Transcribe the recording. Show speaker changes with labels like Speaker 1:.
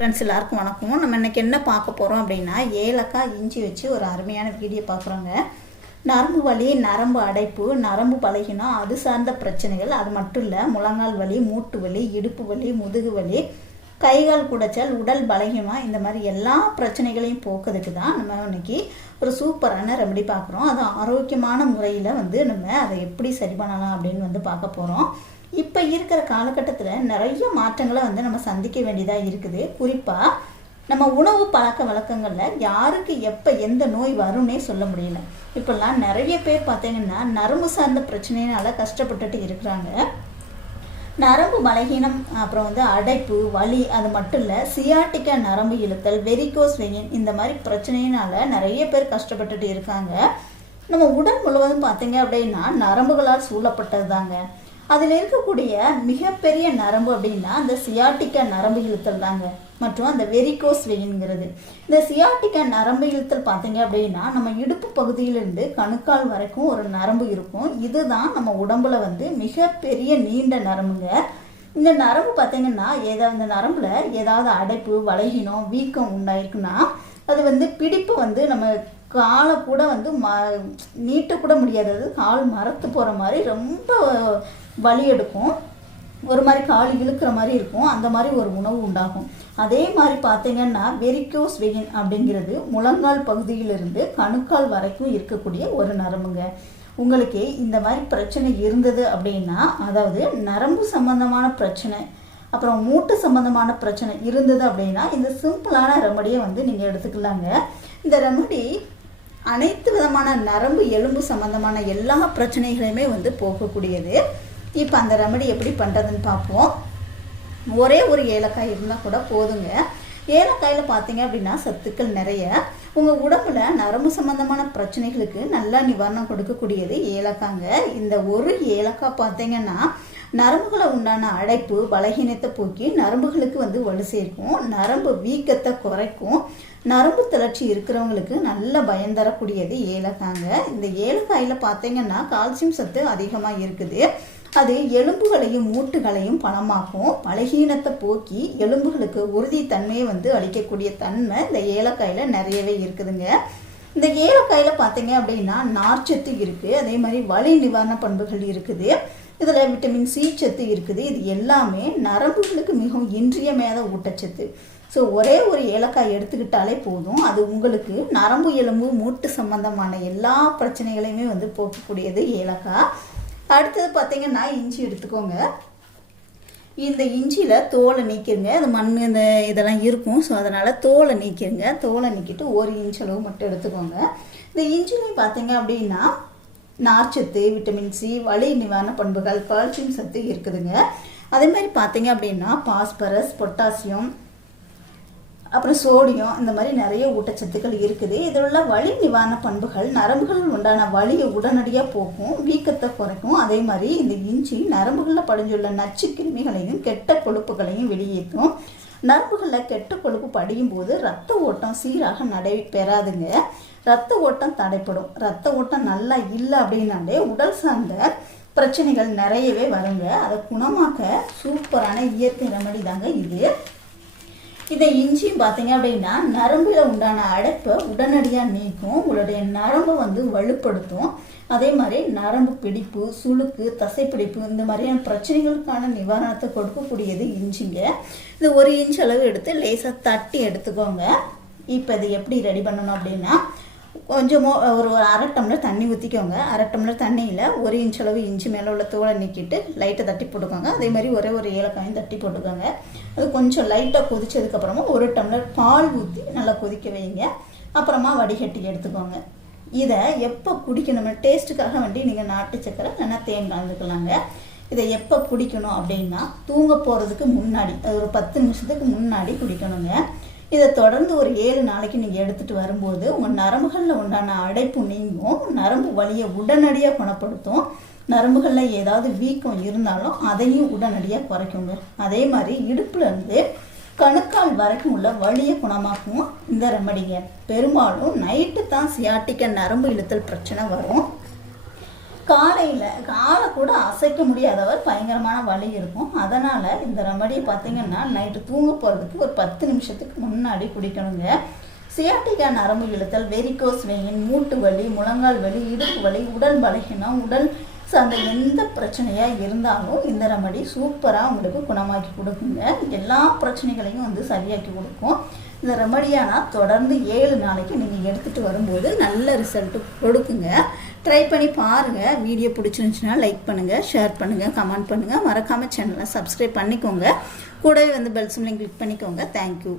Speaker 1: Friends எல்லாருக்கும் வணக்கம் நம்ம இன்னைக்கு என்ன பார்க்க போகிறோம் அப்படின்னா ஏலக்காய் இஞ்சி வச்சு ஒரு அருமையான வீடியோ பார்க்குறோங்க. நரம்பு வலி நரம்பு அடைப்பு நரம்பு பழகினா அது சார்ந்த பிரச்சனைகள் அது மட்டும் இல்லை முழங்கால் வலி மூட்டு வலி இடுப்பு வலி முதுகு வலி கைகால் குடைச்சல் உடல் பலகீனம் இந்த மாதிரி எல்லா பிரச்சனைகளையும் போக்குறதுக்கு தான் நம்ம இன்னைக்கு ஒரு சூப்பரான ரெமடி பார்க்குறோம். அது ஆரோக்கியமான முறையில் வந்து நம்ம அதை எப்படி சரி பண்ணலாம் அப்படின்னு வந்து பார்க்க போகிறோம் இப்போ இருக்கிற காலகட்டத்தில் நிறைய மாற்றங்களை வந்து நம்ம சந்திக்க வேண்டியதாக இருக்குது. குறிப்பாக நம்ம உணவு பழக்க வழக்கங்களில் யாருக்கு எப்போ எந்த நோய் வரும்னே சொல்ல முடியல. இப்போல்லாம் நிறைய பேர் பார்த்தீங்கன்னா நரம்பு சார்ந்த பிரச்சனையினால் கஷ்டப்பட்டுட்டு இருக்கிறாங்க. நரம்பு பலகீனம் அப்புறம் வந்து அடைப்பு வலி அது மட்டும் இல்லை சியாட்டிக்கா நரம்பு இழுத்தல் வெரிகோஸ் வெயின் இந்த மாதிரி பிரச்சனையினால நிறைய பேர் கஷ்டப்பட்டுட்டு இருக்காங்க. நம்ம உடல் முழுவதும் பார்த்தீங்க அப்படின்னா நரம்புகளால் சூழப்பட்டது தாங்க அதில் இருக்கக்கூடிய மிகப்பெரிய நரம்பு அப்படின்னா அந்த சியாட்டிக்கா நரம்பு இழுத்தல் தாங்க. மற்றும் அந்த வெரிகோஸ் வெயின்ங்கிறது. இந்த சியாட்டிக்கா நரம்பு இழுத்தல் பார்த்தீங்க அப்படின்னா நம்ம இடுப்பு பகுதியிலிருந்து கணுக்கால் வரைக்கும் ஒரு நரம்பு இருக்கும். இதுதான் நம்ம உடம்புல வந்து மிகப்பெரிய நீண்ட நரம்புங்க. இந்த நரம்பு பார்த்தீங்கன்னா ஏதாவது இந்த நரம்புல ஏதாவது அடைப்பு வளைகினம் வீக்கம் உண்டாயிருக்குன்னா அது வந்து பிடிப்பு வந்து நம்ம காலை கூட வந்து ம நீட்ட கூட முடியாதது கால் மரத்து போகிற மாதிரி ரொம்ப வலி எடுக்கும். ஒரு மாதிரி கால் இழுக்கிற மாதிரி இருக்கும். அந்த மாதிரி ஒரு உணவு உண்டாகும். அதே மாதிரி பார்த்தீங்கன்னா வெரிக்கோஸ் வெயின் அப்படிங்கிறது முழங்கால் பகுதியிலிருந்து கணுக்கால் வரைக்கும் இருக்கக்கூடிய ஒரு நரம்புங்க. உங்களுக்கு இந்த மாதிரி பிரச்சனை இருந்தது அப்படின்னா அதாவது நரம்பு சம்பந்தமான பிரச்சனை அப்புறம் மூட்டு சம்பந்தமான பிரச்சனை இருந்தது அப்படின்னா இந்த சிம்பிளான ரெமடியை வந்து நீங்கள் எடுத்துக்கலாங்க. இந்த ரெமடி அனைத்து விதமான நரம்பு எலும்பு சம்பந்தமான எல்லா பிரச்சனைகளையுமே வந்து போகக்கூடியது இப்போ அந்த ரெமடி எப்படி பண்ணுறதுன்னு பார்ப்போம். ஒரே ஒரு ஏலக்காய் இருந்தால் கூட போதுங்க. ஏலக்காயில் பார்த்தீங்க அப்படின்னா சத்துக்கள் நிறைய. உங்கள் உடம்புல நரம்பு சம்பந்தமான பிரச்சனைகளுக்கு நல்லா நிவாரணம் கொடுக்கக்கூடியது ஏலக்காங்க. இந்த ஒரு ஏலக்காய் பார்த்தீங்கன்னா நரம்புகளை உண்டான அடைப்பு பலகீனத்தை போக்கி நரம்புகளுக்கு வந்து வலு சேர்க்கும். நரம்பு வீக்கத்தை குறைக்கும். நரம்பு தளர்ச்சி இருக்கிறவங்களுக்கு நல்ல பயம் தரக்கூடியது ஏலக்காங்க. இந்த ஏலக்காயில் பார்த்தீங்கன்னா கால்சியம் சத்து அதிகமாக இருக்குது. அது எலும்புகளையும் மூட்டுகளையும் பணமாக்கும். பலகீனத்தை போக்கி எலும்புகளுக்கு உறுதித்தன்மையை வந்து அளிக்கக்கூடிய தன்மை இந்த ஏலக்காயில் நிறையவே இருக்குதுங்க. இந்த ஏலக்காயில் பார்த்தீங்க அப்படின்னா நார்ச்சத்து இருக்குது அதே மாதிரி வலி நிவாரண பண்புகள் இருக்குது. இதில் விட்டமின் சி சத்து இருக்குது. இது எல்லாமே நரம்புகளுக்கு மிகவும் இன்றியமையாத ஊட்டச்சத்து. ஸோ ஒரே ஒரு ஏலக்காய் எடுத்துக்கிட்டாலே போதும். அது உங்களுக்கு நரம்பு எலும்பு மூட்டு சம்பந்தமான எல்லா பிரச்சனைகளையுமே வந்து போக்கக்கூடியது ஏலக்காய். அடுத்தது பார்த்தீங்கன்னா இஞ்சி எடுத்துக்கோங்க. இந்த இஞ்சியில் தோலை நீக்கிருங்க. அது மண் இந்த இதெல்லாம் இருக்கும். ஸோ அதனால் தோலை நீக்கிருங்க. தோலை நீக்கிட்டு ஒரு இன்ச் அளவு மட்டும் எடுத்துக்கோங்க. இந்த இஞ்சிலையும் பார்த்தீங்க அப்படின்னா நார்ச்சத்து விட்டமின் சி வலி நிவாரண பண்புகள் கால்சியம் சத்து இருக்குதுங்க. அதே மாதிரி பார்த்தீங்க அப்படின்னா பாஸ்பரஸ் பொட்டாசியம் அப்புறம் சோடியம் இந்த மாதிரி நிறைய ஊட்டச்சத்துக்கள் இருக்குது. இதில் உள்ள வலி நிவாரண பண்புகள் நரம்புகள் உண்டான வலியை உடனடியாக போக்கும் வீக்கத்தை குறைக்கும். அதே மாதிரி இந்த இஞ்சி நரம்புகளில் படிஞ்சுள்ள நச்சு கிருமிகளையும் கெட்ட கொழுப்புகளையும் வெளியேற்றும். நரம்புகளில் கெட்ட கொழுப்பு படியும் போது ரத்த ஓட்டம் சீராக நடைபெறாதுங்க ரத்த ஓட்டம் தடைப்படும். ரத்த ஓட்டம் நல்லா இல்லை அப்படின்னாலே உடல் சார்ந்த பிரச்சனைகள் நிறையவே வருங்க. அதை குணமாக்க சூப்பரான இயற்கை ரெமடி தாங்க இது. இந்த இஞ்சியும் பார்த்தீங்க அப்படின்னா நரம்பில் உண்டான அடைப்பை உடனடியாக நீக்கும் உங்களுடைய நரம்பை வந்து வலுப்படுத்தும். அதே மாதிரி நரம்பு பிடிப்பு சுளுக்கு தசைப்பிடிப்பு இந்த மாதிரியான பிரச்சனைகளுக்கான நிவாரணத்தை கொடுக்கக்கூடியது இஞ்சிங்க. இது ஒரு இன்ச் அளவு எடுத்து லேசாக தட்டி எடுத்துக்கோங்க. இப்போ இது எப்படி ரெடி பண்ணணும் அப்படின்னா கொஞ்சமோ ஒரு அரை டம்ளர் தண்ணி ஊற்றிக்கோங்க அரை டம்ளர் தண்ணியில் ஒரு இன்ச் அளவு இஞ்சி மேலே உள்ள தோலை நீக்கிட்டு லைட்டை தட்டி போட்டுக்கோங்க. அதே மாதிரி ஒரே ஒரு ஏலக்காயும் தட்டி போட்டுக்கோங்க. அது கொஞ்சம் லைட்டாக கொதிச்சதுக்கப்புறமா ஒரு டம்ளர் பால் ஊற்றி நல்லா கொதிக்க வைங்க. அப்புறமா வடிகட்டி எடுத்துக்கோங்க. இதை எப்போ குடிக்கணும் டேஸ்ட்டுக்காக வேண்டி நீங்கள் நாட்டு சக்கரை இல்லைன்னா தேன் கலந்துக்கலாங்க. இதை எப்போ குடிக்கணும் அப்படின்னா தூங்க போகிறதுக்கு முன்னாடி அது ஒரு பத்து நிமிஷத்துக்கு முன்னாடி குடிக்கணுங்க. இதை தொடர்ந்து ஒரு ஏழு நாளைக்கு நீங்கள் எடுத்துகிட்டு வரும்போது உங்கள் நரம்புகளில் உண்டான அடைப்பு நீங்கும் நரம்பு வலியை உடனடியாக குணப்படுத்தும். நரம்புகளில் ஏதாவது வீக்கம் இருந்தாலும் அதையும் உடனடியாக குறைக்குங்க. அதே மாதிரி இடுப்புலேருந்து கணுக்கால் வரைக்கும் உள்ள வலியை குணமாக்கும் இந்த ரெமடிங்க. பெரும்பாலும் நைட்டு தான் சியாட்டிக்க நரம்பு இழுத்தல் பிரச்சனை வரும். காலையில் காலை கூட அசைக்க முடியாதவர் பயங்கரமான வலி இருக்கும். அதனால் இந்த ரெமடி பார்த்திங்கன்னா நைட்டு தூங்க போகிறதுக்கு ஒரு பத்து நிமிஷத்துக்கு முன்னாடி குடிக்கணுங்க. சியாட்டிகா நரம்பு இழுத்தல் வெரிகோஸ் வெயின் மூட்டு வலி முழங்கால் வலி இடுப்பு வலி உடல் பலகீனம் உடல் ஸோ அந்த எந்த பிரச்சனையாக இருந்தாலும் இந்த ரெமடி சூப்பராக உங்களுக்கு குணமாக்கி கொடுக்குங்க. எல்லா பிரச்சனைகளையும் வந்து சரியாக்கி கொடுக்கும். இந்த ரெமடியானால் தொடர்ந்து ஏழு நாளைக்கு நீங்கள் எடுத்துகிட்டு வரும்போது நல்ல ரிசல்ட்டு கொடுக்குங்க. ட்ரை பண்ணி பாருங்கள் வீடியோ பிடிச்சிருந்துச்சுன்னா லைக் பண்ணுங்கள் ஷேர் பண்ணுங்கள் கமெண்ட் பண்ணுங்கள் மறக்காமல் சேனலை சப்ஸ்கிரைப் பண்ணிக்கோங்க. கூடவே வந்து பெல் சிம்லையும் கிளிக் பண்ணிக்கோங்க. Thank you